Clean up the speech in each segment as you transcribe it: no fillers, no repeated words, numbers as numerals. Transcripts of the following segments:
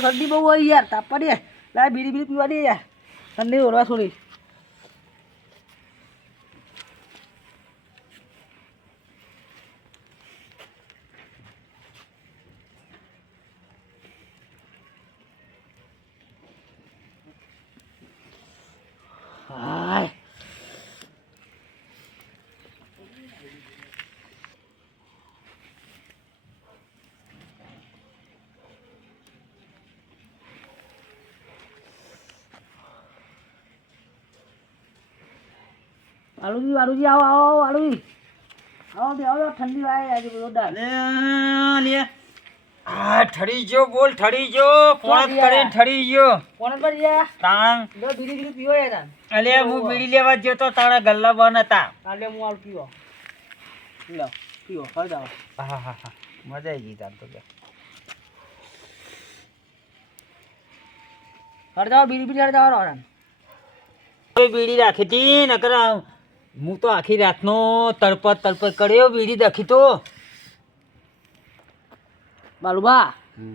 તો ઠંડી બહુ હોય યાર, તાપ પડી લાય બીડી બીડી પીવા દે યાર, ઠંડી ઓરવા થોડી. હાય આલુજી આવો આવો આલુજી આવો બે આવો, ઠંડી વાય આજે જોરદાર. લે આ ઠરી ગયો, બોલ ઠરી ગયો, પોણત કરે ઠરી ગયો. કોણ પર ગયા તાણ લો બીડી બીડી પીવો યાર. અલે હું બીડી લેવા ગયો તો તારા ગલ્લા બંધ હતા. કાલે હું આવ પીવો લો પીવો હળ જાવ. હા હા હા મજા આવી ગઈ તાર તો કે હળ જાવ બીડી બીડી હળ જાવ રોડન. બીડી રાખી હતી નકર હું તો આખી રાતનો તડપત કર્યો બીડી દખી તો. બાલુબા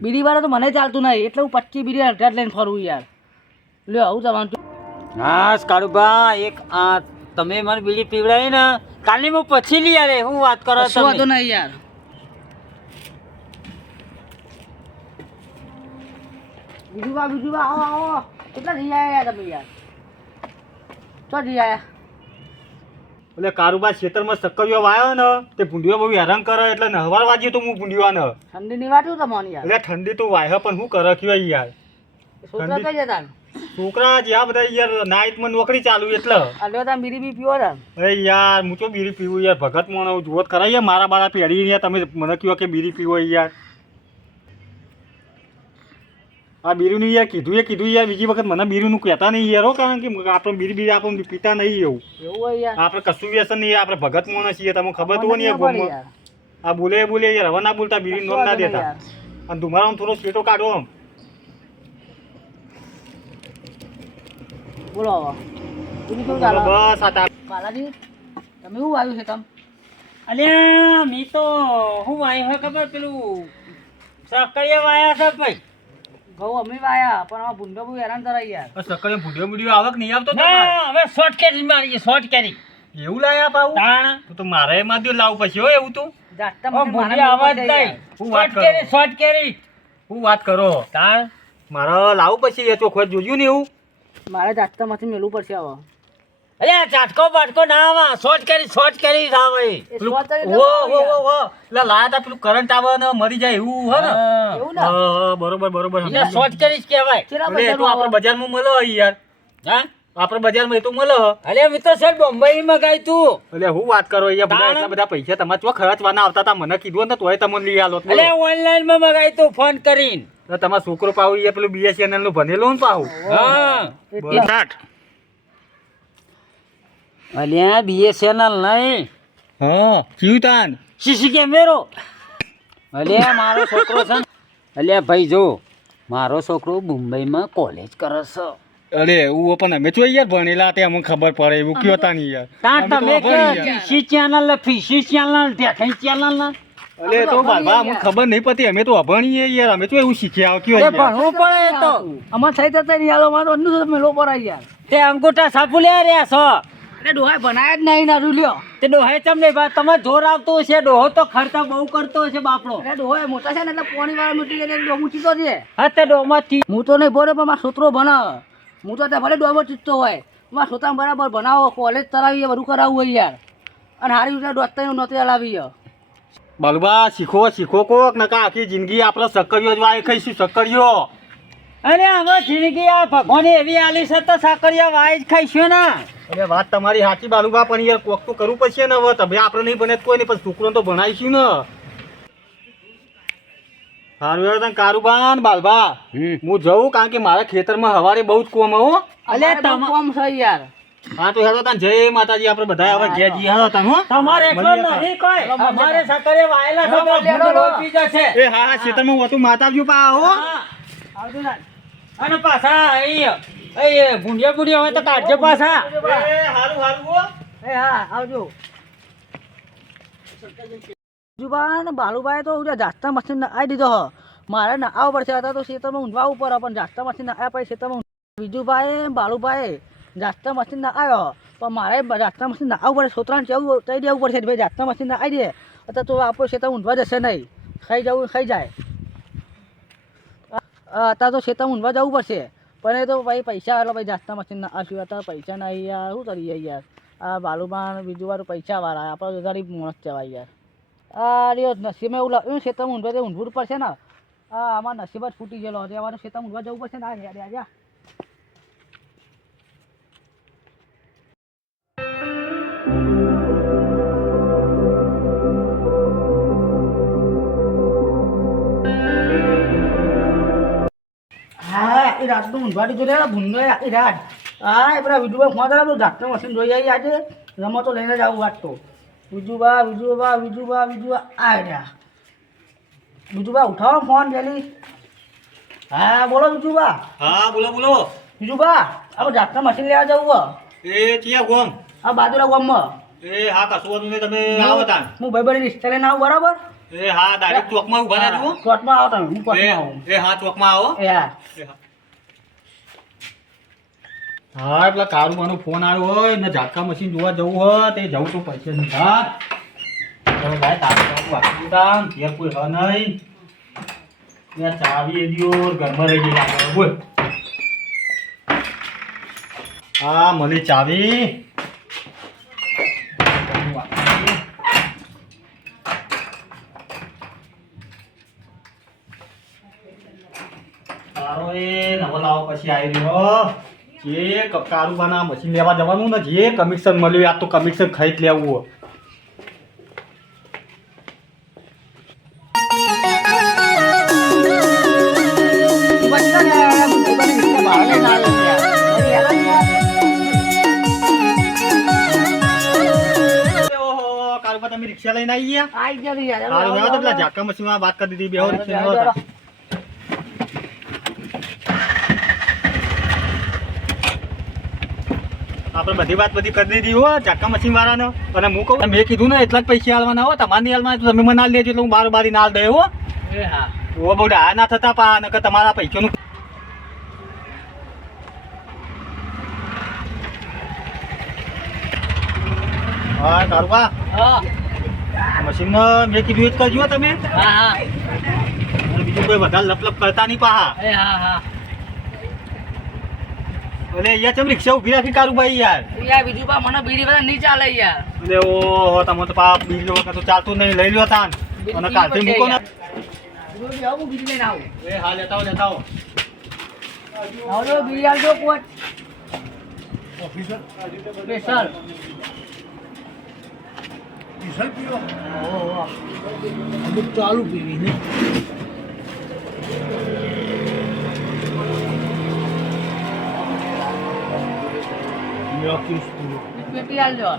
બીડી વાળા તો મને ચાલતું નહીં એટલે હું 25 બીડી અડધા લઈને ફરું યાર. લ્યો આવું તમારું. હા કાળુબા એક આ તમે મને બીડી પીવડાવી ને કાલની હું પછી લઈ આવે. હું વાત કરો શું વાંધો તમે નહીં યાર. બીજું બા આવો આવો. કેટલા જઈ આયા યાર તમે યાર? ચો જઈ આયા? એટલે કારુબા ખેતરમાં સક્કરિયો વાયો ને તે ભૂંડીઓ બહુ હેરાન કરે એટલે નહવાર વાગ્યો તો હું ભૂંડીવાને. ઠંડીની વાટ્યું તમને યાર. એટલે ઠંડી તો વાય પણ શું કરે કહેવાય યાર. છોકરા કઈ જતા? છોકરા જ્યાં બધા યાર નાઇટમાં નોકરી ચાલુ એટલે. અલ્યો તમે બીડી બી પીવો તા? અરે યાર હું તો બીડી પીવું યાર, ભગત મોણો જોત કરાય યાર, મારા બાળા પેઢી યાર તમે મને કહો કે બીડી પીવો યાર. આ બીડીનું યાર કીધું યાર બીજી વખત મને બીડીનું કહેતા નહીં યાર હો, કારણ કે આપણે બીડી આપણે પીતા નહીં એવું. એવું હોય યાર. આપણે કશું વ્યસન નહીં, આપણે ભગત મોણો છીએ, તમને ખબર તો નહીં યાર. આ બોલે યાર હવે ના બોલતા, બીડી નોમ ના દેતા. અને ધુમારામાં થોડો શેટો કાઢો આમ. બોલો હવે બીજું કેવું ચાલે? બસ આ બાલાજી તમે શું આવ્યું છે તમ? અલ્યા મી તો હું વાય હે ખબર પેલું સકરિયા વાયા છે ભાઈ. ઘઉં અમે વાયા પણ આ ભૂંડો બહુ હેરાન કરાય યાર. સક્કરે ભૂંડિયો બુડિયો આવક નહીં આવતો ના હવે શોર્ટ કેરી મારી શોર્ટ કેરી એવું લાયા પાઉં તાણ તો મારે એમાં દો લાવું પછી હો એવું તો જાતા ઓ મને ભૂંડી મારા આવાજ મિલવા જાય નહીં. યાર. હું વાત શોર્ટ કરું. કેરી શોર્ટ કેરી હું વાત કરો તાણ મારે લાવું પછી એ ચોખવટ જોયું ને એવું. મારે જાતા માંથી મેળવું પડશે હવે. અલ્યા ચાટકો બાટકો ના આવા શોર્ટ કેરી આવે. એ સ્વાદ તરી ઓ લેવો ઓ યાર. ઓ એટલે લાયા તા પેલું કરંટ આવે ને મરી જાય એવું હે ને. એવું ને? હા, બરોબર એટલે શોર્ટ કેરી જ કહેવાય. ચેલા એટલે એ તો બજારમાં આપણે બજારમાં મળે યાર, હા આપણે બજારમાં એ તો મળે. અલ્યા મિત્ર સર બોમ્બઈ મગાઈ તું. એટલે હું વાત કરો અહીંયા બધા તાણ. એટલા બધા પૈસા તમારે ચો ખર્ચવાના આવતા હતા, મને કીધું ને તોય તમને લઈ આલો. અલ્યા ઓનલાઈન માં મગાઈ તું ફોન કરીને. તમારો છોકરો પાવું એ પેલું BSNL નું ભણેલું ને પાવું. હા બરાબર. અલ્યા BSNL નહીં હા ચિવતાન સીસી કેમેરો. અલ્યા મારો છોકરો છે ને, અલ્યા ભાઈ જો મારો છોકરો મુંબઈમાં કોલેજ કરે છે. અરે એવું પણ અમે તો યાર ભણેલા તે અમને ખબર પડે એવું કયો તા નહીં યાર. તાણ અમે તો તમે અભણ કે યાર. ફીસી ચેનલ ફીસી ચેનલ ઢેખઈ ચેનલ ના અરે તો બાબા અમને ખબર નહીં પડતી, અમે તો અભણીએ યાર, અમે તો એવું શીખ્યા કયો તે યાર. ભણવું પડે એ તો. અમાર થઈ જતા નહીં હાલો મારો અન્નુ મેળવો પડાય યાર. તે અંગૂઠા સાપુ લે રહ્યા છો. એટલે ડોહાય બનાયા જ નહીં ના રૂલ્યો. તે ડોહે ચમ નહીં બા તમે જોર આવતો હશે. ડોહો તો ખર્ચા બહુ કરતો હશે બાપડો. એટલે ડોહાય મોટા છે ને એટલે પોણી વાળા મીઠી લઈને ડો ઊંચી તો છે. હા તે ડોહમાંથી હું તો નહીં બોલે પણ મારા છોકરો ભણાવે. હું તો ત્યાં ભલે ડોબો ચીજતો હોય મારા છોકરાને બરાબર ભણાવો, કોલેજ કરાવીએ, બધું કરાવવું હોય યાર. અને સારી રીતે દોસ્તા નોતરી લાવીએ. બાલુબા શીખો કોક નકા આખી જિંદગી આપણે સક્કરિયો જ વાય ખાઈશું સક્કરિયો. અરે હવે જિંદગી આ ભગવાને એવી આલી છે તો સાકરિયા વાય જ ખાઈશું ને. અરે વાત તમારી સાચી બાલુબા, પણ યાર કોક તો કરવું પડશે ને. હવે તમે આપણે નહીં બને તો કોઈ નહીં, પણ છોકરો તો ભણાવીશું ને. સારું યાર તને કારુબા ને બાલબા હું જઉં, કારણ કે મારા ખેતરમાં હવારે બહુ જ કોમ હો. અલ્યા તમા- કોમ છે યાર. હા તો હેડો તને જય માતાજી, આપણે બધા હવે ઘેર જઈએ હો તને હો. તમારે એકલો મળીએ નહીં કોઈ. અમારે સાકરિયા વાયેલા છે તો ભૂંડો રોપી જશે. એ હા હા ખેતરમાં હોતું માતાજી પા હો. હા. અને પાછા અહીં ભૂંડિયા હોય તો કાઢજો પાછા. એ હારું હો. એ હા આવજો. જુબાન બાલુભાઈ તો જાસ્તા મશીન આવી દીધો હ. મારે ના આવવા પડશે હતા તો ખેતરમાં ઊંઘવા ઉપર પણ જાસ્તા મશીન ના આવ્યા પછી ખેતરમાં બીજું ભાઈ બાલુભાઈ જાસ્તા મશીન ના આવ્યો પણ મારે જાસ્તા મશીન ના આવવું પડે છોકરાને કેવું કહી દેવું પડશે ભાઈ જાસ્તા મશીન ના આવી દે અત્યારે તો આપણું ખેતર ઊંઘવા જશે નહીં ખાઈ જવું ખાઈ જાય અત્યારે તો ખેતર ઊંઘવા જવું પડશે પણ એ તો ભાઈ પૈસા એટલે ભાઈ જાસ્તા મશીન ના આવશું અત્યારે પૈસા ના યાર શું કરીએ યાર આ બાલુમાં બીજું વાર પૈસા વાળા આપણે ગરીબ માણસ કહેવાય યાર આ રહ્યો નસીબમાં એવું લાગ્યું ખેતરમાં ઊંઘવા ઊંઘવું પડશે ને આમાં નસીબ જ ફૂટી ગયેલો હતો અમારે ખેતરમાં ઊંઘવા જવું પડશે ને આ યાર યાર હા એ રાતનું ઊંઘવાડી જોડે ભૂંગાઈ આખી રાત હા એ પેલા વિજુભાઈ ફોન કરે પેલું જાતનું મશીન જોઈ આવી આજે રમતો લઈને જ આવું વાત તો વિજુભા આ રહ્યા વિજુભા ઉઠાવો ફોન પેલી હા બોલો વિજુભા હા બોલો બોલો વિજુભા આપણે જાતના મશીન લેવા જવું એ ચિયા ગોમ આ બાજુના ગામમાં એ હા કશું વાંધો નહીં તમે આવો તાન હું ભાઈ રિક્ષા લઈને આવું બરાબર એ હા ડાયરેક્ટ ચોકમાં ઊભા રહેજો ચોકમાં આવો તમે હું ચોકમાં આવું એ હા ચોકમાં આવો એ હા હા પેલા કારુબાનો ફોન આવ્યો હોય ને ઝાટકા મશીન જોવા જવું હોય તે જવું તો પૈસે નહીં હા ચલો ભાઈ તારું વાંચું તાન ઘેર કોઈ હ નહીં ત્યાં ચાવી એ દિયો ઘરમાં રહી ગઈ આપણે બોલ હા મળી ચાવી તારો એ નવો લાવો પછી આવી રહ્યો જે કારુબાના મશીન લેવા જવાનું ને જે કમિશન મળ્યું આ તો કમિશન ખાઈ જ લેવું કારુબા તમે રિક્ષા લઈને આવી ગયા પેલા ઝાટકા મશીનમાં વાત કરી દીધી બે રિક્ષા આપણે બધી વાત બધી કરી દીધી હો ઝાટકા મશીન વાળાને અને હું કહું મેં કીધું ને એટલા જ પૈસા આલવાના હો તમારે નહીં આલવાના તો તમે મને આલ દેજો એટલે હું બારી ના આલ દે હો હા ઓ બહુ આ ના થતા પા નકર તમારા પૈસાનું હા કારુબા હા મશીનમાં મેં કીધું એ જ કરજો તમે હા હા અને બીજું કોઈ વધારે લપલપ કરતા નહીં પાહા હા હા એટલે અહીંયા ચમ રિક્ષા ઉભી રાખી કારુભાઈ યાર યાર બીજું બા મને બીડી બધા નહીં ચાલે યાર એટલે ઓ તમે તો પા બીજી વખત તો ચાલતું નહીં લઈ લ્યો તાન અને કાલથી મૂકો ને આવું બીજી લઈને આવું એ હા લેતા આવો આવજો બીજી આવજો પોટ ઓફિસર સ્પેશિયલ પીવો ઓહો અમુક ચાલુ પીવી ને પેટી આલજો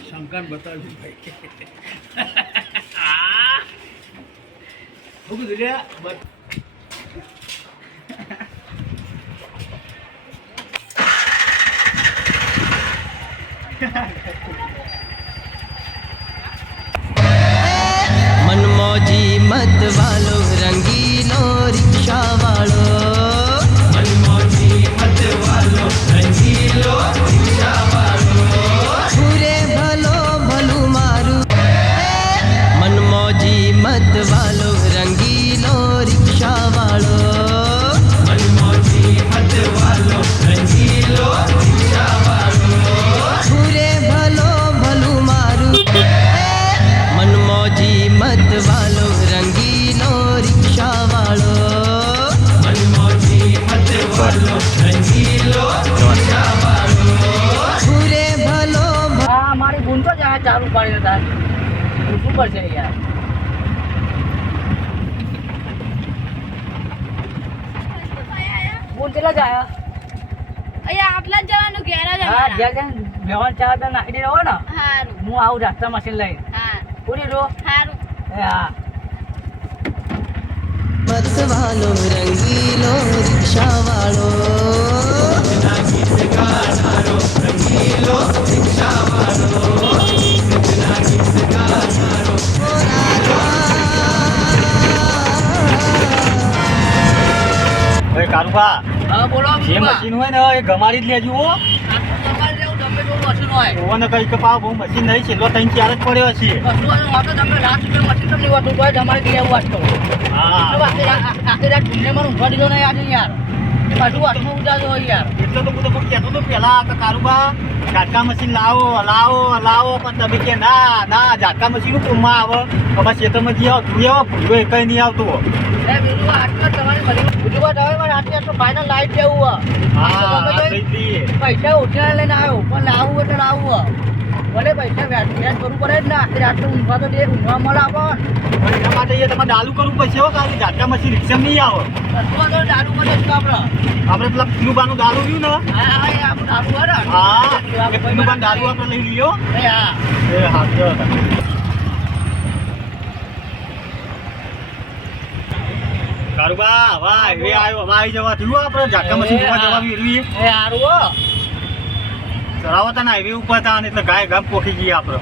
શંકર બતાવ્યું ભાઈ मनमौजी मत वालो रंगीलो रिक्शा वालो मनमौजी मत वालो रंगीलो रिक्शा वालो पूरे भलो भलू मारू मनमौजी मत वालो रंगीलो रिक्शा वालो मनमौजी मत वालो रंगीलो रिक्शा वालो पूरे भलो भलू मारू मनमौजी मत वालो रंगीलो रिक्शा वालो मनमौजी मत वालो रंगीलो रिक्शा वालो पूरे भलो હા મારી ભૂલ તો જ આ ચાલુ પાડી હતા શું કરશે યાર ભૂલ કેટલા જ આયા અહીંયા આટલા જ જવાનું ઘેર જ હા અમારા. જ્યાં જ્યાં વ્યવહાર ચા બે નાખી દે રહો ને હારું હું આવું જાસ્તા મશીન લઈને હા પૂરી દો હારું એ હા मत वालो रंगीलो रिक्शा वालो કારુભા હા બોલો જે વિજુભા. મશીન હોય ને એ ગમાડી જ લેજો હો. તમારે જેવું ગમે તેવું મશીન હોય. ઓને કઈ કે પાવ બહુ મશીન નહીં છેલ્લો 3-4 જ પડ્યો છે. કશું વાંધો નહીં. તમે રાત સુધી મશીન તમને વાંધો હોય તમારે બી એવું વાંચતો. હા આખી રાત ઢૂંઢને મને ઊંઘવા દીધો નહીં આજે યાર. પાછું વાતમાં ઉજાજો હોય યાર. એટલે તો હું તો કહેતો હતો પેલા કે કારુભા ઝાટકા મશીન લાવો લાવો લાવો પણ તમે કે ના ના ઝાટકા મશીન કોમમાં આવે હવે ખેતરમાં જઈ આવો તું આવો ભૂલો કઈ નહીં આવતું એ બીજું આટલા તમારી મળી બીજું તમે મારે આટલી ફાઇનલ લાઈટ લેવું હા તમે તો લઈ લઈએ. પૈસા ઓછા લઈને આવ્યો પણ લાવવું હોય તો લાવવું ભલે પૈસા વ્યાજ કરવું પડે જ ને આખી રાત ઊંઘવા તો દે ઊંઘવા મળે આપણને પણ એના માટે તમારે ડાલુ કરવું પડશે હો કારણ કે ઝાટકા મશીન રિક્ષા નહીં આવે કશું વાંધો નહીં. દારૂ કરે છે આપણે આપણે પેલા પીલુબાનું ડાલુ રહ્યું ને હા હા એ આપણું દારૂ હોય ને હા એ પીલુબાનું ડાલુ આપણે લઈ લીધો એ હા એ હા ચલો. કારુભા વાહ એ આવ્યો હવે આવી જવા થયું આપણે ઝાટકા મશીન જોવા જવા વીરવી એ સારું હો ચલાવો હતા ને હાઈવે ઉપર હતા અને એટલે ગાય ગામ પોખી ગઈ આપણે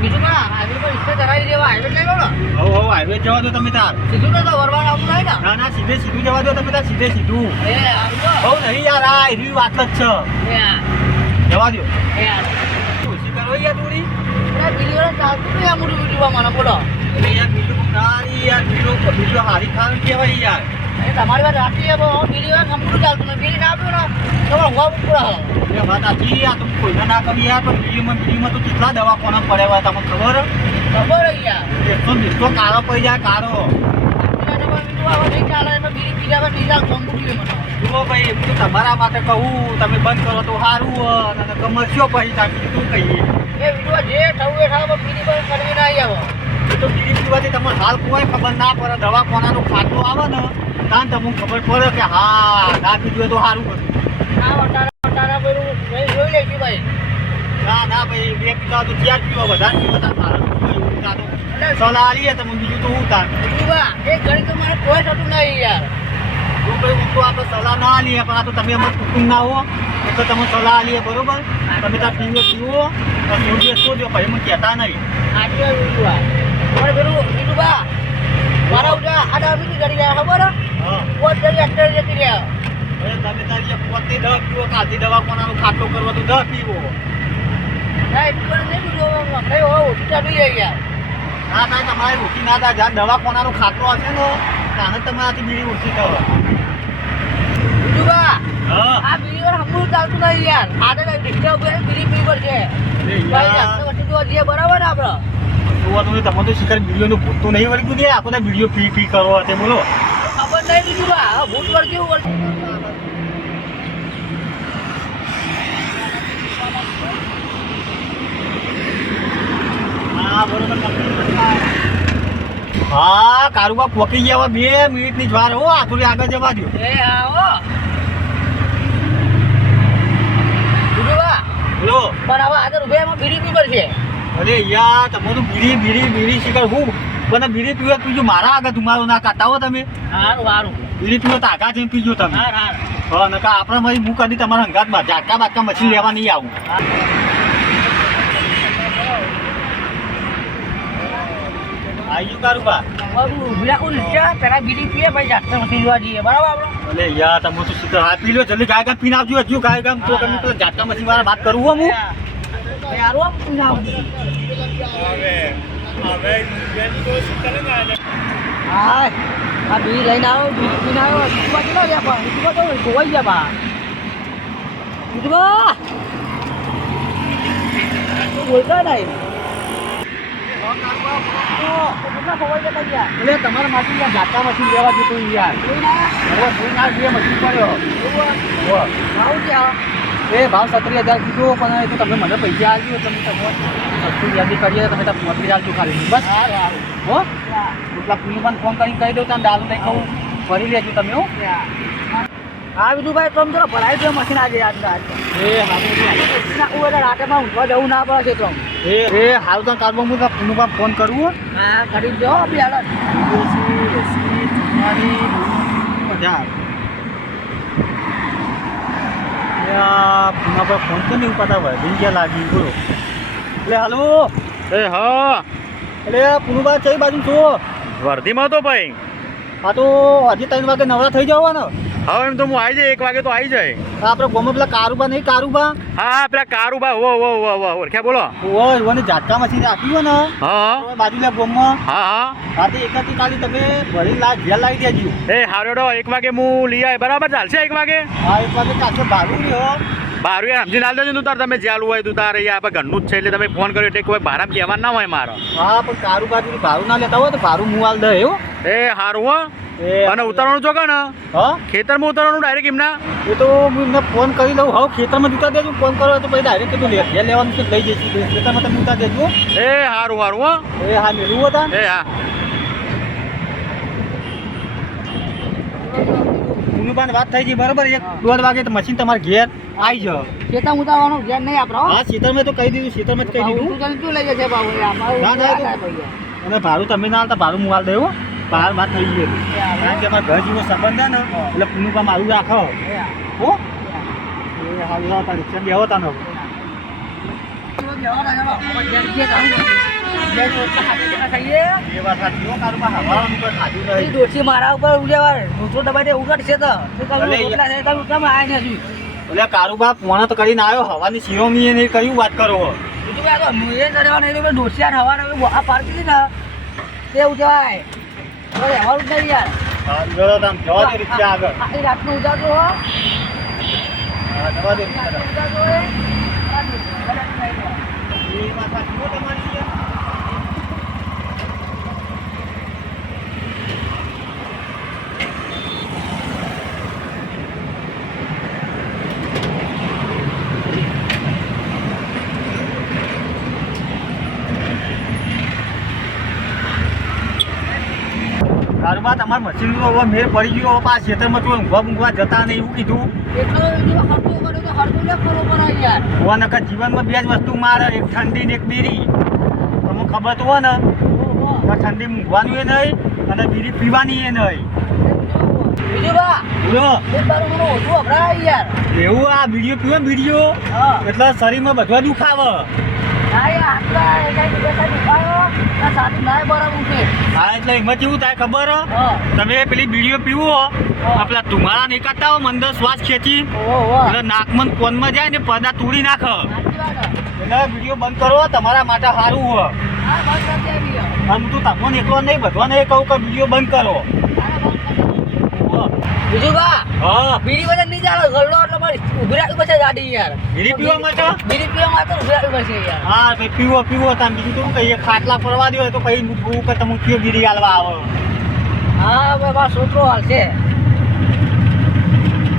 બીજું ના હાઈવે પર રિક્ષા ચલાવી દેવા હાઈવે લઈ લો ને હો હાઈવે જવા દો તમે તાર સીધું ને તો વરવાડ આવું નહીં ને ના ના સીધે સીધું જવા દો તમે તાર સીધે સીધું એ સારું હો બહુ નહીં યાર આ એવી વાત જ છે એ હા જવા દો એ સારું ઓછી કરો યાર થોડી બીજી વાર ચાલતું નહીં આ મોટું બીજું મને બોલો એટલે યાર બીજું ના યાર બીજું હારી ખાવાનું કહેવાય યાર એ તમારી વાત સાચી છે પણ બીજી વાર કમ્પ્યુટર ચાલતું નહીં બીજી ના આપ્યું ને તમારે ઊંઘવા પૂરા એ વાત સાચી યાર તમે કોઈને ના કરી યાર પણ બીડીમાં તો કેટલા દવા કોને પડ્યા હોય તમને ખબર ખબર જ યાર એકસો બીસો કાળો પડી જાય કાળો બીજું આવે નહીં ચાલે એમાં બીજા વાર બીજા કોમ્પ્યુટર મને જુઓ ભાઈ હું તો તમારા માટે કહું તમે બંધ કરો તો સારું અને કમરશો પછી તાકી શું કહીએ એ બીજું જે થવું એ થાવ બીજી વાર કરવી ના આવો એ તો બીડી પીવાથી તમને હાલ કોઈ ખબર ના પડે દવા કોનાનું ખાતું આવે ને ત્યાં તમને ખબર પડે કે હા ના પીધું તો સારું હતું આ વટારા પેલું જોઈ લઈશું ભાઈ ના ના ભાઈ બે પીવા તો ચાર પીવા વધારે પીવા તાર મારે સલાહ આલીએ તમે બીજું તો હું તાર બીજું બા એક ઘડી તો મારે કોઈ થતું નહીં યાર જો ભાઈ હું તો આપણે સલાહ ના આલીએ પણ આ તો તમે અમારે કુટુંબ ના હો એટલે તમે સલાહ આલીએ બરોબર તમે તાર પીવો શોધ્યો ભાઈ મને કહેતા નહીં આટલું બીજું બા તમારે પેલું બીજું બા મારા ઉઠા આડા બીજું ચડી જાય ખબર હા પોત જરી અત્યારે જતી રહ્યા હવે તમે તારી પોતે 10 પીવો કાઢી દવા કોનાનો ખાટલો કરવા તો 10 પીવો ના એટલું બધું નહીં બીજું કઈ હોય ઓછું ચાલી જાય યાર ના કાંઈ તમારે ઓછી ના થાય જ્યાં દવા કોનાનો ખાટલો હશે ને ત્યાં તમારાથી બીડી ઓછી થવા બીજું બા હા આ બીજી વાર હમણાં ચાલતું નહીં યાર આગળ રિક્ષા ઉપર બીજી પીવર છે ભાઈ આપણે વચ્ચે તો હજી બરાબર ને આપણે જોવાનું તમે તો શિખર વિડીયોનું ભૂત તો નહીં વળગ્યું ને આપણને વિડીયો ફી ફી કરો તે બોલો ખબર નહીં બીજું બા હવે ભૂત વળ કેવું વળ હા બરોબર હા કારુબા પોકી ગયા 2 મિનિટની જ વાર હો આથોડી આગળ જવા દો એ આવો બીજું બા બોલો પણ હવે આજે રૂપિયામાં બીડી પીવર છે અરે યાર તમારું બીડી શિખર હું મને બીડી પીવે પીજો મારા આગળ તમારું ના કાઢતા હો તમે સારું સારું બીડી પીવો તો આગા જઈને પીજો તમે હાર હાર હા નકા આપણે મારી હું કદી તમારા હંગાતમાં ઝાટકા બાટકા મછલી લેવા નહીં આવું આવી કારુબા ઉભી રાખું રિક્ષા પેલા બીડી પીએ ભાઈ જાતે મશીન જોવા જઈએ બરાબર આપણે અરે યાર તમે તો શીખર હા પી લો જલ્દી ગાય ગામ પીને આવજો હજુ ગાય ગામ તો તમે પેલા ઝાટકા મછલી વાળા વાત કરું હું સારું આમ હા આ બીડી લઈને આવ્યો બીડી પીને આવ્યો બીજું કેટલા રહ્યા પણ બીજું તો ખોવાઈ ગયા બા બીજું બા બોલતા નહીં એટલે તમારા માટે ઝાટકા મશીન લેવા જતું યાર મશીન પડ્યો એ ભાવ 17,000 કીધો પણ એ તો તમે મને પૈસા આવ્યો તમે સસ્તું યાદી કરીએ તમે ત્યાં 35,000 ખાલી બસ હો એટલા પુલિસમાં ફોન કરીને કહી દઉં તમે ડાલું નહીં કહું ફરી લેજો તમે હો હા વિજુભાઈ તો ચલો ભરાઈ દો મશીન આજે આજ એ હારું નાખવું એટલે રાતેમાં ઊંઘવા જવું ના પડે છે તો એ હારું તો કાલમાં હું પુનુભા ફોન કરું હા કરી દો બી હાલત મજા પુના પર ફોન તો નહીં ઉપાતા હોય દિન ક્યાં લાગી બોલો એટલે હાલો એ હા એટલે પુનુભા કઈ બાજુ છો વર્ધીમાં તો ભાઈ આ તો હજી 3 વાગે નવરા થઈ જવાના હવે એમ તો હું આવી જાય 1 વાગે તો આવી જાય આપણે ગોમાં પેલા કારુબા નહીં કારુબા હા હા પેલા કારુબા વો ઓળખ્યા બોલો ઓય ઓને ઝાટકા મશીન આપ્યું ને હા બાજુલા ગોમમાં હા હા રાતે એકાથી કાલી તમે ભરી ઘેર લાવી દેજો એ હારોડો 1 વાગે હું લઈ આવે બરાબર ચાલશે 1 વાગે હા 1 વાગે કાચે ભાડું રહ્યો બારું યાર સમજી ના દેજો તું તાર તમે જ્યાં હોય તું તારે યાર આપણે ઘરનું જ છે એટલે તમે ફોન કર્યો એટલે કોઈ બહાર કહેવા ના હોય મારો હા પણ કારુ બાજુ ભાડું ના લેતા હોય તો ભાડું હું હાલ દે એવું એ હારું હો એ અને ઉતારવાનું છો કે ને હા ખેતરમાં ઉતારવાનું ડાયરેક્ટ એમના એ તો હું એમને ફોન કરી લઉં હવે ખેતરમાં જૂતા દેજો ફોન કરો તો પછી ડાયરેક્ટ કીધું ઘેર લેવાનું છે લઈ જઈશું ખેતરમાં તમે જૂતા દેજો એ હારું હારું હો એ હા મેળવું હતા એ હા પુનુભાઈ વાત થઈ ગઈ બરાબર 1-1.5 વાગે તો મશીન તમારે ઘેર આવી જાવ ખેતર ઉતારવાનું ધ્યાન નહીં આપણો હા ખેતરમાં તો કહી દીધું ખેતરમાં જ કહી દીધું તું શું લઈ જશે બાબુ અમારું ના, ના, અને ભાડું તમે ના આવતા ભાડું હું હાલ દેવું બહાર વાત થઈ ગઈ હતી કારણ કે અમારા ઘર જેવો સંબંધ છે ને એટલે પુનુભા મારું રાખો હો એ હાલ હતા રિક્ષા બેહો તા ને એ વાત સાચી હો કારુબા હવાનું કોઈ ખાધું નહીં ડોસી મારા ઉપર ઉડેવા દૂસરો દબાઈ દે ઉગડશે તો અલે, રોટલા છે તમે કેમ આયા નથી એટલે કારુબા પોણા તો કરીને આવ્યો હવાની શિરોમી એને કર્યું વાત કરો બીજું આ તો મુએ કરવાનું એટલે ડોસિયાર હવાને આ પાર્કી હતી ને તે ઉજવાય તો રહેવાનું જ નહીં યાર હા જવા દો જવા દે રિક્ષા આગળ આ રાતનું ઉજાગરો હો હા જવા દે રિક્ષા આગળ. ઉજાગરો હે એ વાત સાચી હો તમારી યાર. કારુબા તમારા મશીન નો હવે મેળ પડી ગયો હવે આ ખેતરમાં તો ઊંઘવા જતા નહીં એવું કીધું એટલો બીજું હરતું કર્યું તો હરતું ને ખરો પડે યાર હોવા નકર જીવનમાં 2 જ વસ્તુ મારે એક ઠંડી ને એક બીડી તમને ખબર તો હોય ને તો ઠંડી ઊંઘવાનું એ નહીં અને બીડી પીવાની એ નહીં બીજું બા બોલો એક બારું મને ઓછું અભરાય યાર એવું આ બીડીઓ પીવો ને બીડીઓ હા એટલે શરીરમાં બધું દુખાવે ના યાર આટલા કઈ બેસા દુખાયો ના સાચું ના બરાબર છે હા એટલે એમાં કેવું થાય ખબર હો? હા તમે પેલી બીડીઓ પીવો આપલા ધુમાડા નીકળતા હો અંદર શ્વાસ ખેંચી ઓહો એટલે નાકમાં ને કોનમાં જાય ને પડદા તોડી નાખે સાચી વાત હે. એટલે વિડીયો બંધ કરો તમારા માટે સારું હોય હા બંધ કરી દેવી હે. અને તું તમને એકલો નહીં બધાને એ કહું કે વિડીયો બંધ કરો હા, બંધ કરી દેવી. બીજું બા હા બીડી વજન નહીં ચાલે ઘરનો એટલે મારી ઉભી રાખવી પડશે ગાડી યાર બીડી પીવા માટે બીડી પીવા માટે ઉભી રાખવી પડશે યાર હા ભાઈ પીવો તમે બીજું તો કહીએ ખાટલા ફરવા દો તો પછી હું કે તમે કયો બીડી હાલવા આવો હા હવે મારા છોકરો હાલશે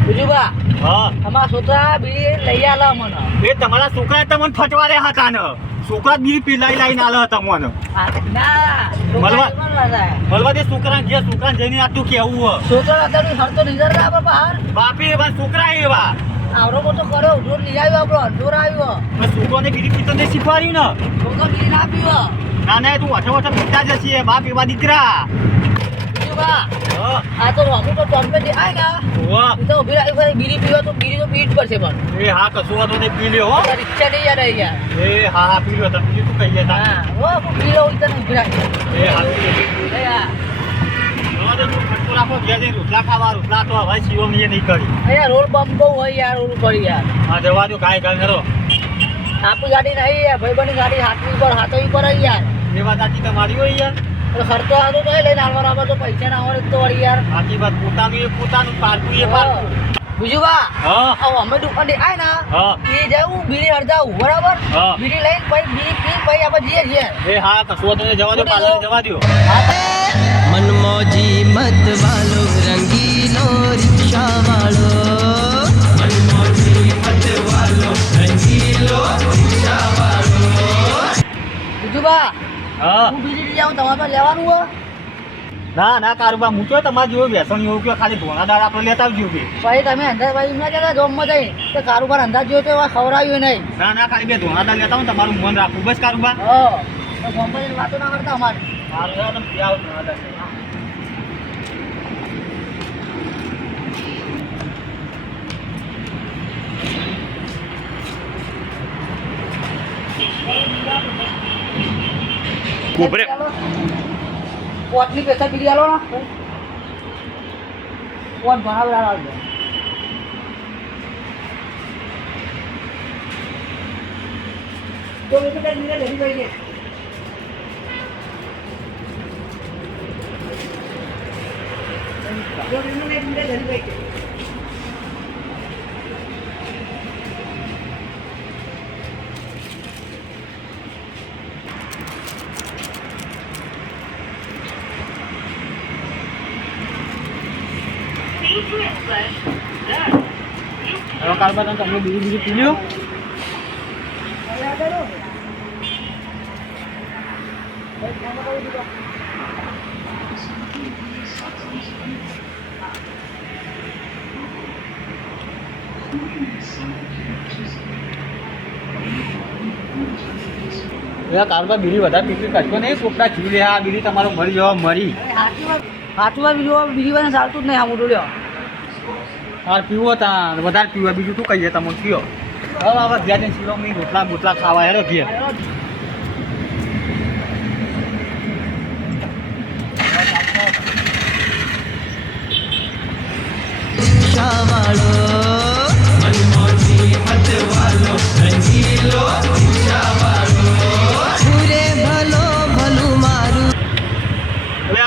બીજું બા હા અમારા છોકરા બીડી લઈ આલે મને એ તમારા છોકરાએ તમને ફટવાર્યા હતા ને છોકરા બીડી પી લાઈને આલે હતા મને હા, ના મળવા? મળવા જાય મળવા દે છોકરા ઘેર છોકરાને જઈને આટલું કેવું હોય છોકરો અત્યારે હરતો નિઝર આપણે બહાર બાપી એવા છોકરા એવા આવડો મોટો કર્યો ઢોર લઈ આવ્યો આપણો ઢોર આવ્યો પણ છોકરાને બીડી પીતો નહીં શીખવાડ્યું ને છોકરો બીડી ના પીવો ના ના તું વઠે પીતા જ છીએ બાપ એવા દીકરા બીજું બા હા આ તો અમુક તો ટોમ્પે દેખાય ને વાહ એ તો ઉભી રાખી પડે બીડી પીવો તો બીડી તો પીવી જ પડશે પણ એ હા કશું વાંધો નહીં પી લ્યો હો આ રિક્ષા નહીં યાર યાર એ હા હા પી લ્યો તમે બીજું શું કહીએ તા હા ઓ હું પી લઉં તને ઉભી રાખી એ હા પી લ્યો. એ હા જવા દે, તું ખટકો રાખો ઘેર જઈને રોટલા ખાવા રોટલા તો હવે શિવમ એ નહીં કરી અહીંયા રોડ બમ્પ બહુ હોય યાર રોડ ઉપર યાર હા જવા દો કાંઈ ગાય કરો આપણી ગાડી નહીં યાર ભાઈબંધની ગાડી હાથવી પર હાથવી પર હોય યાર એ વાત સાચી તમારી હોય યાર એટલે ખર્ચો આવતો તો લઈને આવવાનો આપણે તો પૈસા ના આવડે તો વળી યાર સાચી વાત પોતાનું એ પોતાનું પારકું એ પારકું બીજું બા હા આવું અમે દુકાન આય ને હા એ જાઉં બીડી અડધાવું બરાબર હા. બીડી લઈને પછી બીડી પી પછી આપણે જઈએ છીએ એ હા કશું વાંધો નહીં જવા દો પાર્લર જવા દો मनमौजी मत वालो रंगीलो रिक्शा वालो બીજું બા હા હું બીડી લઈ આવું તમારે પાસે લેવાનું હોય ના ના કારુબા હું તો તમારે જેવો વ્યસન એવું કે ખાલી ધોણા દાળ આપણે લેતા આવજો કે ભાઈ તમે અંદાજ ભાઈ એમના કહેતા જોમમાં જઈ તો કારોબાર અંદાજ જોયો તો એવા ખવડાવ્યું નહીં. ના ના ખાલી બે ધોણા દાળ લેતા આવો ને તમારું મન રાખવું બસ કારુબા. તો જોમમાં જઈને વાતો ના કરતા અમારી. સારું હેડો તમે પી આવો ધોણા દાળ. ઉભરે પોટની પૈસા બીજી આલો ને પોટ ભણાવી આવજો. તો એ તો કઈ મિનિટ લઈ ગઈ છે. જો મિનિટ લઈ ગઈ છે. હવે કારુબા તમે બીજી પી લ્યો. કારુબા બીડી વધારે પીપી કરશો નહીં કોકડા જીવ લે આ બીડી તમારો મરી જવા મરી. હાથમાં બીજી વાર ચાલતું જ નહીં આ મોટું લ્યો. હા પીવો તા વધારે પીવો બીજું શું કહીએ તમે પીવો. હવે હવે ઘેર જઈને શીરો નહીં રોટલા બોટલા ખાવા હેરો ઘેર.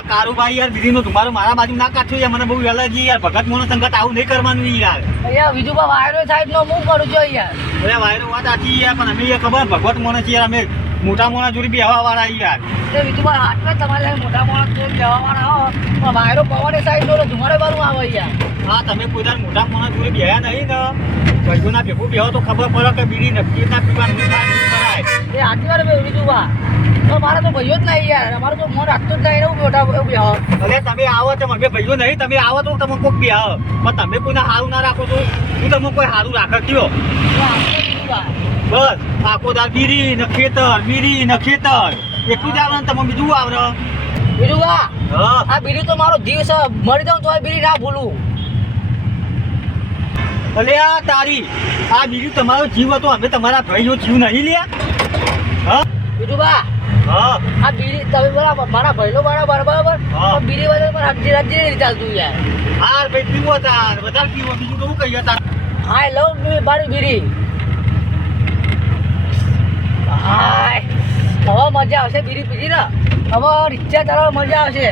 કારુભાઈ યાર દીદીનો તમારું મારા બાજુ ના કાઢ્યો યાર મને બહુ એલર્જી યાર ભગત મોનો સંગત આવું નહીં કરવાનું યાર. અહીંયા બીજું પણ વાયરો સાઈડ નો હું કરું છું યાર. અરે વાયરો વાત આથી યાર પણ અમે યાર ખબર ભગવત મોનો છીએ યાર અમે મોટા મોણા જોડી બેહવા વાળા યાર. એ બીજું પણ હાથમાં તમારે મોટા માણસ જવા વાળા હો પણ વાયરો પવને સાઈડ નો ધુમાડે બારું આવે યાર. હા તમે કોઈ દર મોટા મોણા જોડી બેહ્યા નહીં ને ભાઈઓના ભેગું બેહો તો ખબર પડે કે બીડી નક્કી ના પીવાનું કરાય. એ આટલી વાર બીજું વા તો મારે તો ભાઈઓ જ નહીં યાર અમારે તો મન રાખતું જ નહીં એવું મોટા એવું બેહો. અરે તમે આવો તો અમે ભાઈઓ નહીં તમે આવો તો તમે કોઈક બે આવો પણ તમે કોઈને સારું ના રાખો તો હું તમે કોઈ સારું રાખે કયો. બસ આખો દાર બીરી ને ખેતર બીરી ને ખેતર એટલું જ આવડે ને તમે બીજું આવડે. બીજું વા હા આ બીડી તો મારો જીવ છે મરી જાઉં તો બીડી ના ભૂલું. અલે આ તારી આ બીજું તમારો જીવ હતો અમે તમારા ભાઈનો જીવ નહીં લે. હા બીજું વા હા આ બીડી તમે બરાબર મારા ભાઈલો બરાબર બરાબર હા. બીડી વાળા પર હજી નહીં ચાલતું યાર. હા ભાઈ પીવો તાર વધારે પીવો બીજું તો શું કહીએ તાર. આઈ લવ મારી બીડી. હાય હવે મજા આવશે બીડી પીધી ને હવે રિક્ષા ચલાવવા મજા આવશે.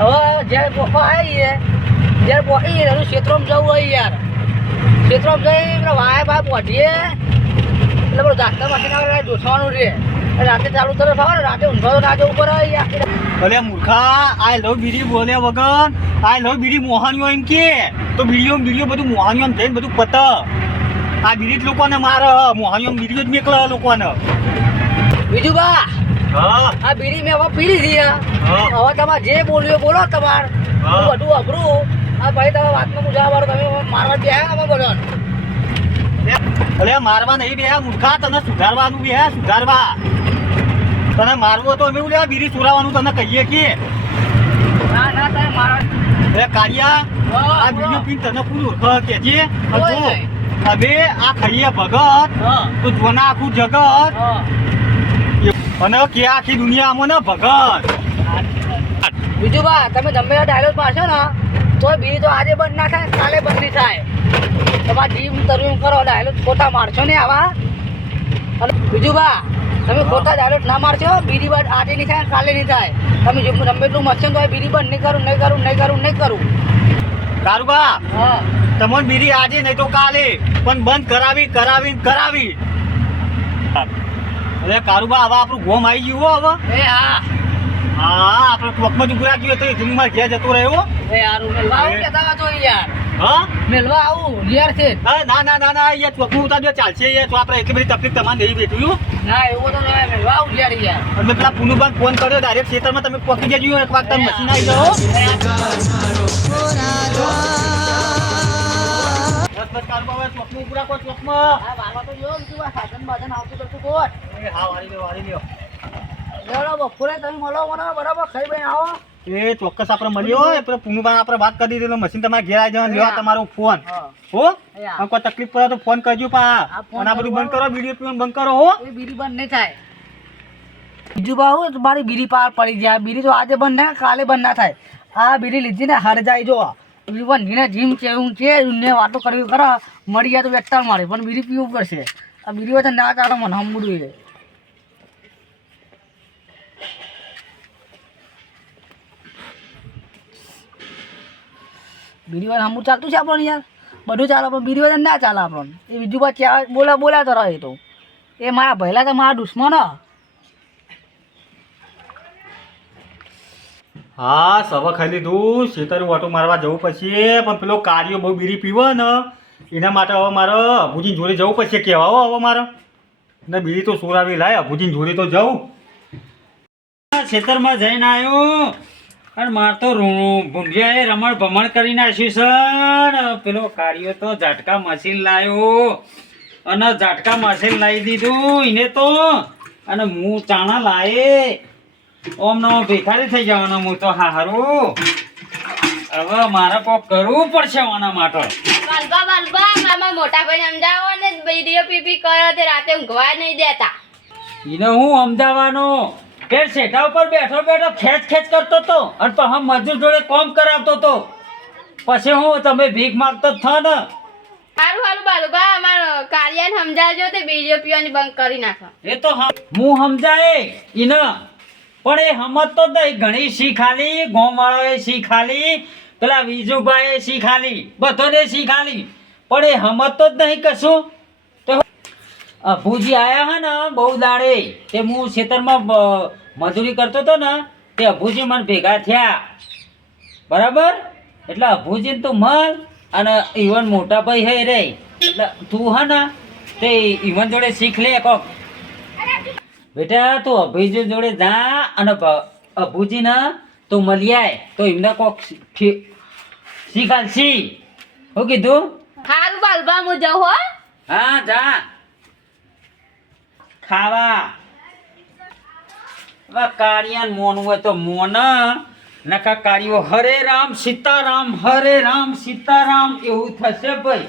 હવે જ્યારે પોખવા આવીએ જ્યારે પહોંચીએ એનું ક્ષેત્રમાં જવું હોય યાર. ક્ષેત્રમાં જઈ પેલા વાય વાય પહોંચીએ એટલે પેલું જાગતા મશીન આવે જોઠવાનું રહે રાતે ચાલુ તરફ આવે ને રાતે ઊંઘવા તો ના જવું પડે યાર. અલે મૂર્ખા આઈ લવ બીડી બોલે વગર આઈ લવ બીડી મોહાણીઓ એમ કે તો બીડીઓ બધું મોહાણીઓ થઈને બધું પત. આ બીડી જ લોકોને મારે મોહાણીઓ બીડીઓ જ મેકલે લોકોને. બીજું બા હા આ બીડી મેં હવે પી લીધી હા. હવે તમારે જે બોલ્યું બોલો તમારે હા. હું બધું અઘરું આ ભાઈ તમે વાતમાં પૂછવા વાળો તમે મારવા ગયા અમે બધો. અલે મારવા નહીં બે મૂર્ખા તને સુધારવાનું બે સુધારવા તને મારવું તો અમે એવું લેવા બીડી સુરાવાનું તને કહીએ કે ના ના તમે મારવા એ કાળિયા આ બીડીઓ પીને તને પૂરું કેજે હવે આ ખાઈએ ભગત તો જોના આખું જગત અને કે આખી દુનિયામાં ને ભગત. બીજું બા તમે ગમે ડાયલોગ મારશો ને તો બીજી તો આજે બંધ ના થાય કાલે બંધ નહીં થાય. તમારે જીમ તરવીમ કરો ડાયલોગ ખોટા મારશો ને આવા. અને બીજું બા તમે ખોટા ડાયલોગ ના મારશો બીજી વાર આજે નહીં થાય કાલે નહીં થાય. તમે જેમ ગમે એટલું મરશો ને તો બીજી બંધ નહીં કરું નહીં કરું નહીં કરું નહીં કરું. કારુબા હા તમને બીડી આજે નહીં તો કાલે પણ બંધ કરાવી. અરે કારુબા હવે આપણું ગોમ આવી ગયું હો હવે. એ હા હા આપણે ચોકમાં જ ઉભા ગયો તો જમીનમાં ઘેર જતો રહ્યો. એ યારું મેલવા આવું કહેતા તો યાર હા મેલવા આવું યાર છે. ના યાર ચોકમાં ઉતારજો ચાલશે યાર તો આપણે એટલી બધી તકલીફ તમારે નહીં બેઠું. ના એવું તો મેલવા આવું યાર યાર. એટલે પેલા પુનુભાઈ ફોન કર્યો ડાયરેક્ટ ખેતરમાં તમે પહોંચી જજો એક વાર તમે મશીન આવી જાઓ બસ બસ કારું બાબા ચોકમાં ઉભું રાખો ચોકમાં આ વાળવા તો જો બીજું આ સાધન બાધન આવતું કરતું કોટ. હા વાળી લ્યો લેવડો બપોરે તમે મળો મને બરાબર ખાઈ બેન આવો. એ ચોક્કસ આપણે મળ્યો હોય પેલા પુનુભાઈ આપણે વાત કરી દીધી મશીન તમારે ઘેર આવી જવાનું લ્યો તમારો ફોન હા. હો અને કોઈ તકલીફ પડે તો ફોન કરજો પા આ ફોન અને આ બધું બંધ કરવાનો. કરો વિડીયો પીવાનું બંધ કરો હો એ બીડી બંધ નહીં થાય. બીજું બાહુ મારી બીડી પાર પડી જાય. આ બીડી તો આજે બંધ ના કાલે બંધ ના થાય. આ બીડી લીધી ને હાર જાય જો વંધીને જીમ છે હું છે ને વાતો કરવી કરો મળી જાય તો વેટાળ મારે પણ બીડી પીવું પડશે. આ બીડી હોય તો ના ચાલે મને હમુડું છે. બીડી હોય હમું ચાલતું છે આપણને યાર બધું ચાલે પણ બીડી હોય તો ના ચાલે આપણને. એ બીજું બાદ બોલા તો રહે તો એ મારા ભયલા તો મારા દુશ્મન હ. હા સવા ખાઈ લીધું શેતર ઓટો મારવા જવું પછી પણ પેલો કાર્યો બહુ બીડી પીવો ને એના માટે હવે મારે અભુજીની જોડે જવું પડશે કહેવા હો હવે મારે ને બીડી તો સોરાવી લાય અભુજીની જોડે તો જવું ખેતરમાં જઈને આવ્યો અને માર તો ભૂંડિયાએ રમણ ભમણ કરી નાખ્યું છે ને પેલો કાર્યો તો ઝાટકા મશીન લાવ્યો અને ઝાટકા મશીન લાવી દીધું એને તો અને હું ચાણા લાવે ઓમનો ભિખારી થઈ જવાનો હું તો હારું હવે મારે કોક કરવું પડશે આના માટે વાલબા મામા મોટા ભાઈ સમજાવો ને વિડીયો પીપી કરો તે રાતે ઊંઘવા નહીં દેતા. એને હું અમદાવાનો ફેર શેઠા ઉપર બેઠો બેઠો ખેંચ કરતો તો અને પછી મજૂર જોડે કામ કરાવતો તો પછી હું તમે ભીખ માંગતો જ થા ને સારું બાલુબા અમારો કાર્યાને સમજાવજો તે વિડીયો પીવાની બંધ કરી નાખો. એ તો હું સમજાય ઈને પણ એ સમજતો જ નહીં ઘણી શીખાલી ગામવાળાએ શીખાલી પેલા વિજુભાઈએ શીખાલી બધાને શીખાલી પણ એ સમજતો જ નહીં કશું તો અભુજી આયા હે ને બહુ દાડે તે હું ખેતરમાં મજૂરી કરતો હતો ને તે અભુજી મને ભેગા થયા બરાબર એટલે અભુજીને તું મળ અને ઈવન મોટા ભાઈ હે રે એટલે તું હે ને તે ઈવન જોડે શીખ લે કોક બેટા તું અભિજી જોડે જા અને અભુજી ને તું મળી આય તો એમને કોક શીખાલશી શું કીધું સારું બાલુબા હું જાઉં હો. હા જા ખાવા હવે કાળિયાન મોન હોય તો મોન નકા કાળિયો હરે રામ સીતારામ એવું થશે ભાઈ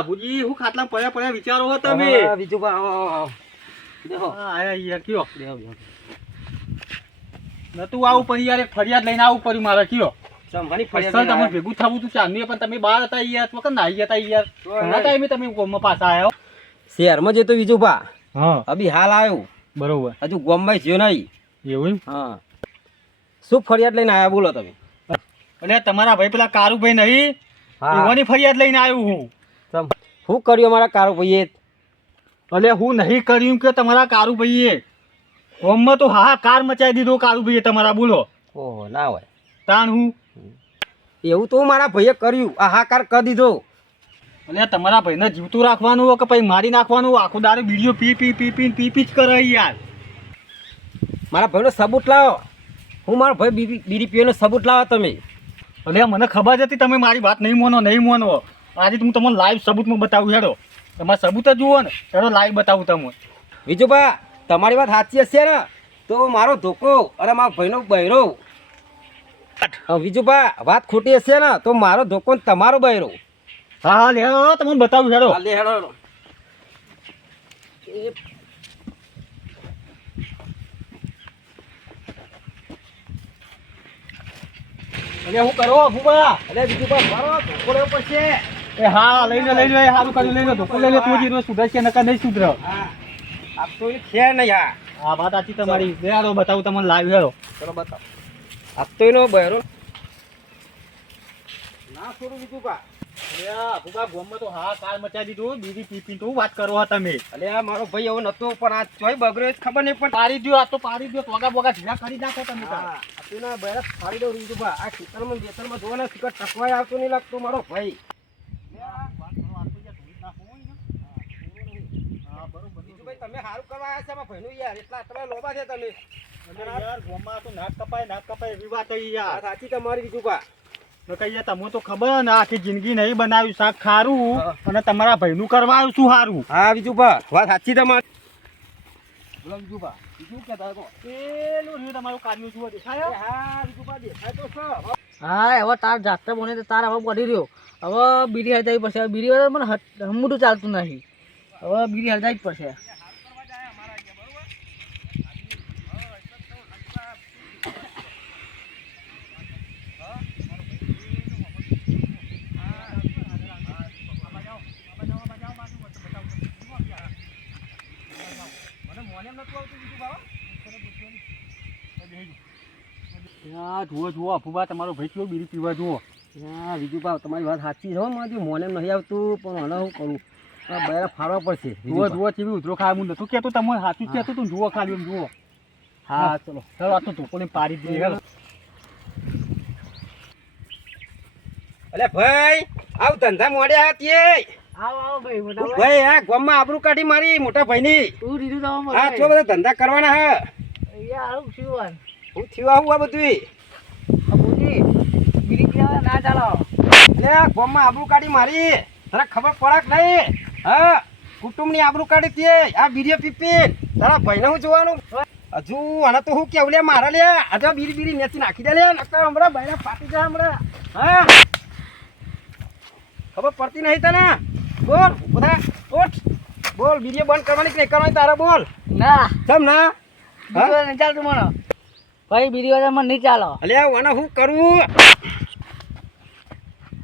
અભુજી હું ખાટલા પડ્યા વિચારો હો તમે બીજું આયા યાર કયો નતું આવું પણ યાર એક ફરિયાદ લઈને આવું પડ્યું મારે કયો અસલ તમે ભેગું થવું તું ચાંદની પણ તમે બહાર હતા યાર વખત નાહી ગયા હતા યાર ઘણા ટાઈમે તમે ગોમમાં પાછા આવ્યો શહેરમાં જતો બીજું ભા હા અભી હાલ આવ્યો બરોબર હજુ ગોમમાં જ્યો નહીં એવું હા શું ફરિયાદ લઈને આવ્યા બોલો તમે એટલે તમારા ભાઈ પેલા કારુભાઈ નહીં એવાની ફરિયાદ લઈને આવ્યો હું શું કર્યું અમારા કારો ભાઈએ એટલે હું નહીં કર્યું કે તમારા કારુભાઈએ ગોમમાં તો હાહાકાર મચાવી દીધો કારુભાઈએ તમારા બોલો ઓહો ના હોય તાણ હું એવું તો મારા ભાઈએ કર્યું હાહાકાર કરી દીધો એટલે તમારા ભાઈને જીવતું રાખવાનું હોય કે પછી મારી નાખવાનું આખો દારૂ બીડીઓ પી જ કરે યાર મારા ભાઈનો સબૂત લાવો હું મારા ભાઈ બીડી પીવાનો સબૂત લાવો તમે એટલે મને ખબર જ હતી તમે મારી વાત નહીં મોનો આજે હું તમને લાઈવ સબૂતમાં બતાવું હેડો તમારે સબૂત જ જુઓ ને હેડો લાઈવ બતાવું તમને બીજું ભા તમારી વાત સાચી હશે ને તો મારો ધોકો અને મારા ભાઈનો બહેરો બીજું ભા વાત ખોટી હશે ને તો મારો ધોકો ને તમારો બહેરો હા લે તમને બતાવું હેડો હાલે હેડો એટલે હું કરો ભૂબા એટલે બીજું ભા મારો ધોકો લેવો પડશે એ હા લઈ લે સારું કર્યું લઈ લે ધોકો લઈ લે તું જ સુધરશે નકર નહીં સુધરે આ તો એ છે નહીં હા હા વાત સાચી તમારી લે હેડો બતાવું તમને લાઈવ હેડો ચલો બતાવો આ તો એનો બહેરો ના છોડું બીજું ભા ભૂપા ગોમમાં તો હા કાલ મચાવી દીધું બીજી પીપી તો વાત કરો હો તમે. અલે આ મારો ભાઈ એવો નતો પણ આ ચોય બગડ્યો છે ખબર નહીં પણ પાડી દ્યો આ તો પાડી દ્યો ટોગા બોગા ઢીલા કરી નાખો તમે તાર. હા આપીના બરફ ફાડી દઉં રીંગુભા. આ ખેતરમાં બેતરમાં જોવાના શિકર ટકવાય આવતો નહીં લાગતો મારો ભાઈ. બીજુભાઈ તમે સારું કરવા આવ્યા છે આમાં ભાઈનું યાર એટલા આટલા લોબા છે તમે. યાર ગોમમાં તો નાક કપાય એવી વાત થઈ યાર. આ સાચી તમારી બીજુભા. તો કહીએ તમે તો ખબર ને આખી જિંદગી નહીં બનાવ્યું શાક ખારું અને તમારા ભાઈનું કરવા આવ્યું શું સારું. હા બીજુભા વાત સાચી તમારી. બોલો બીજુભા બીજું કે તારો પેલું રહ્યું તમારું કાર્યું શું દેખાય. હા બીજુભા દેખાય તો છે. હા હવે તાર જાતે બને તો તાર હવે પડી રહ્યો. હવે બીડી હરજાવી પડશે. હવે બીડી વગર મને હમું ચાલતું નહીં. હવે બીડી હરજાવી જ પડશે. જુઓ અફુબા તમારો ભાઈ કેવો બીડી પીવા જુઓ. હા બીજુભા તમારી વાત સાચી છે મારી મોને નહીં આવતું પણ મને શું કરું બહાર ફાળવા પડશે. જુઓ ચીવી ઉધરો ખાવા હું નતું કહેતો તમે સાચું કહેતો તું જુઓ ખાલી એમ જુઓ. હા ચલો ચાલો આ તો ધોકોને પાડી દઈએ. અલે ભાઈ આવ ધંધા મોડ્યા હતી. આવો ભાઈ મોટા ભાઈ. ભાઈ આ ગામમાં આબરૂ કાઢી મારી મોટા ભાઈની. તું દીધું તો આ છો બધા ધંધા કરવાના હે. યાર આવું શું વાત. હું થયું આવું આ બધું. અબુજી બીડી પીવા ના ચાલો. એટલે આ ગામમાં આબરૂ કાઢી મારી તને ખબર પડે કે નહીં. હા કુટુંબની આબરૂ કાઢી તે આ બીડીઓ પીપી તારા ભાઈને હું જોવાનું. હજુ આને તો હું કેવું લે મારા લે આજે બીડી નેચી નાખી દે લે નકર હમણાં ભાઈને ફાટી જાય હમણાં. હા ખબર પડતી નહીં તને. બોલ બધા ઉઠ બોલ બીડીઓ બંધ કરવાની કે નહીં કરવાની તારે બોલ. ના કેમ ના. બીડી વગર નહીં ચાલતું મને. ભાઈ બીડી વગર મને નહીં ચાલો. અલ્યા આને હું કરું.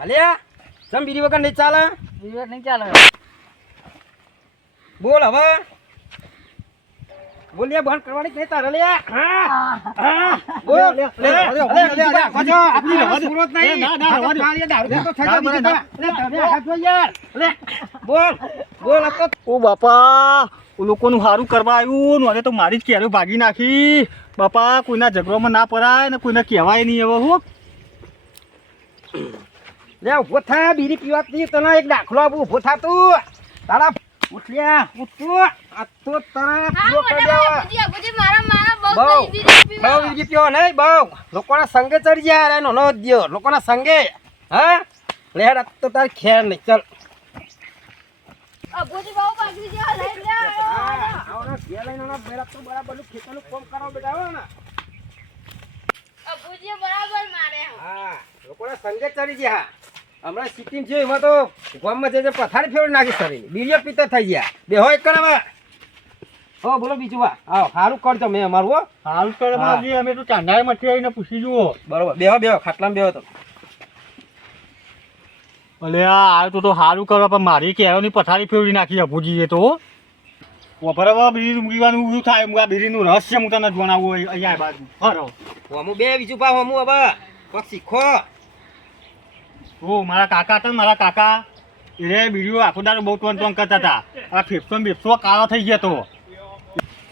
અલ્યા ચમ બીડી વગર નહીં ચાલે. બીડી વગર નહીં ચાલો. બોલ હવે બોલ લે બંધ કરવાની કે નહીં તારે લે. હા બોલ લે આપની રવા સુરત નહીં. દારૂ તો થઈ ગયો તમે હાથ ધો યાર. લે બોલ બોલ આ તો ઓ બાપા લોકોનું સારું કરવા આવ્યું ને તો મારી જ કેરીઓ ભાગી નાખી. બાપા કોઈના ઝઘડોમાં ના પડાય ને કોઈને કહેવાય નહીં હવે હું. લે ઉભો થા બીડી પીવાથી તને એક દાખલો આપું. ઉભો થા તું તારા ઉઠ્યા ઉઠતું આ તો તારા પૂરો કરી દેવા. અબુજી મારા બહુ બહુ બીડી પીવા. બહુ બીજી પીવો નહીં બહુ લોકોના સંગે ચડી જાય એનો નો દ્યો લોકોના સંગે. હા લે આ તો તારી ખેર નહીં ચાલ. અબુજી બહુ બગડી ગયા લઈ લે. આવના ઘેર લઈને આના બેરા તો બરાબર ખેતરનું કામ કરો બેટા આવો ને. અબુજી બરાબર મારે. હા લોકોના સંગે ચડી ગયા. હમણાં સિટીમ છે એમાં તો ગામમાં જે પથારી ફેરવી નાખી શરીર બીડીઓ પીતા થઈ ગયા. બે હોય કરવા હો બોલો બીજું વા આવો સારું કરજો મેં અમારું હો. હાલ કરવા જઈએ અમે તો ચાંદાએ મઠી આવીને પૂછી જુઓ. બરોબર બેહો બેહો ખાટલામાં બેહો તો. અલે આ આવ્યું તો સારું કરવા પણ મારી કેરોની પથારી ફેરવી નાખી અભુજીએ તો. બરાબર બીડી મૂકવાનું શું થાય આ બીડીનું રહસ્ય હું તને જણાવું અહીંયા બાજુ. હરો હમું બે બીજું પા હમું હવે કોક શીખો. ઓ મારા કાકા હતા ને મારા કાકા એ બીડીઓ આખો દાડો બહુ ટોન કરતા હતા. આ ફેફસો બેફસો કાળો થઈ ગયો તો.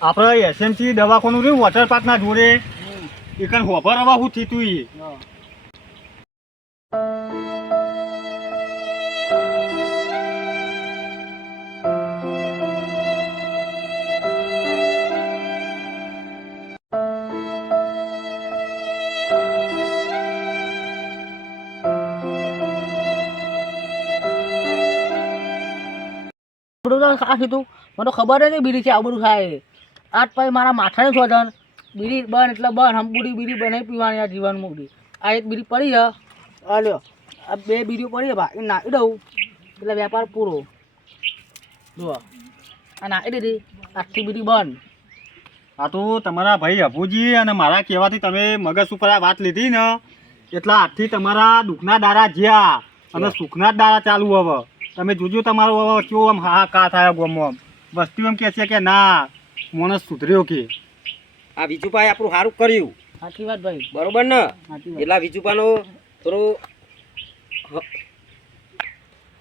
આપણે એસએમસી દવાખાનું રહ્યું વોટર પાર્કના જોડે એ કણ હોભર હવા શું થયું એ. આ કીધું મને તો ખબર જ નહીં બીડી છે આવું બધું ખાય. આજ પછી મારા માથાને શોધન બીડી બન એટલે બન હમબુડી બીડી બનાવી પીવાની આ જીવન મૂડી. આ એક બીડી પડી છે આ લ્યો આ બે બીડીઓ પડી છે ભાઈ એ નાખી દઉં એટલે વેપાર પૂરો. જુઓ આ નાખી દીધી આખી બીડી બંધ. આ તો તમારા ભાઈ અભુજી અને મારા કહેવાથી તમે મગજ ઉપર આ વાત લીધી ને એટલા આજથી તમારા દુઃખના દાડા જ્યાં અને સુખના જ દાડા ચાલુ હવે. તમે જોજો તમારો હવે કેવો આમ હાહાકાર થાય ગામમાં. વસ્તી એમ કહે છે કે ના માણસ સુધર્યો કે. આ વિજુભાઈ આપણું સારું કર્યું. સાચી વાત ભાઈ બરોબર ને સાચી વાત. એટલા વિજુભાઈનો થોડું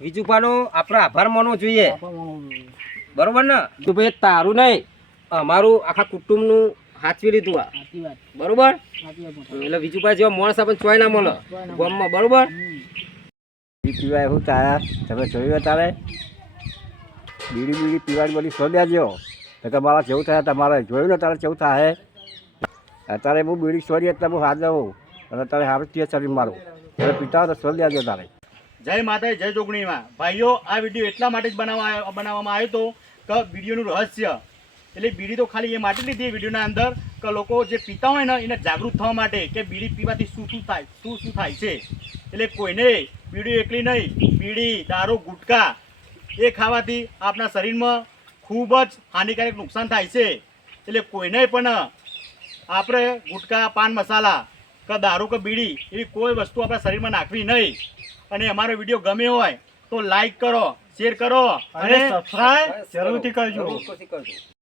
વિજુભાનો આપણે આભાર માનવો જોઈએ આપણે માનવું જોઈએ. બરોબર ને તું ભાઈ તારું નહીં અમારું આખા કુટુંબનું સાચવી લીધું આ સાચી વાત બરોબર સાચી વાત મોટા. એટલે વિજુભાઈ જેવા માણસ આપણને ચોય ના મળે ગામમાં બરોબર હમ. પીવાય શું થાય તમે જોયું તારે બીડી પીવાની બધી શોધ્યા જો તો તમારા જેવું થાય તમારે જોયું ને તારે કેવું થાય અત્યારે હું બીડી છોડી એટલે હું હાથ દઉં અને તારે હારું તે શરીર મારું ત્યારે પીતા હોય તો શોધ્યા જો તારે જય માતા જય જોગણીમાં ભાઈઓ આ વિડીયો એટલા માટે જ બનાવવામાં આવ્યો હતો કે વિડીયોનું રહસ્ય એટલે બીડી તો ખાલી એ માટે લીધી વિડીયોના અંદર કે લોકો જે પીતા હોય ને એને જાગૃત થવા માટે કે બીડી પીવાથી શું થાય છે એટલે કોઈને બીડી એકલી નહીં બીડી દારૂ ગુટકા એ ખાવાથી આપણા શરીરમાં ખૂબ જ હાનિકારક નુકસાન થાય છે એટલે કોઈને પણ આપણે ગુટકા પાન મસાલા કે દારૂ કે બીડી એવી કોઈ વસ્તુ આપણા શરીરમાં નાખવી નહીં અને અમારો વિડીયો ગમે હોય તો લાઈક કરો શેર કરો અને સબસ્ક્રાઇબ જરૂરથી કરજો કરજો